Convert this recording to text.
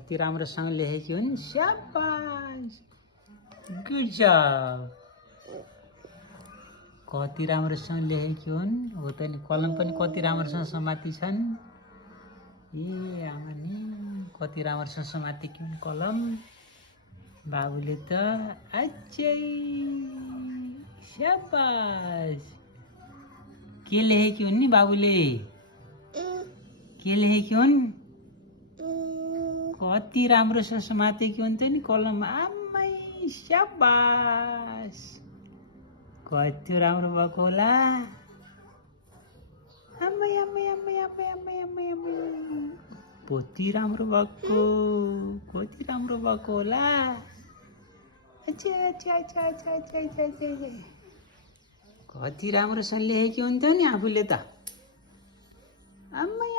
कति राम्रोसँग लेखेकी हुन्। स्याबास, गुड जब। कति राम्रोसँग लेखेकी हुन्। हो त नि, कलम पनि कति राम्रोसँग समाती छन्। ए आमा नि, कति राम्रोसँग समातेकी हुन् कलम। बाबुले त अझै स्याबास। के लेखेकी हुन् नि बाबुले, के लेखेकी हुन्। कति राम्रोसँग समातेकी हुन्थ्यो नि कलम। आमै स्याबास, कति राम्रो भएको होला। आमै आमै आमै आमै आमै आमै आमै, कति राम्रो भएको, कति राम्रो भएको होला। अच्छा अच्छा अच्छा अच्छा अच्छा अच्छा अच्छा, कति राम्रोसँग लेखेकी हुन्थ्यो नि आफूले त। आमै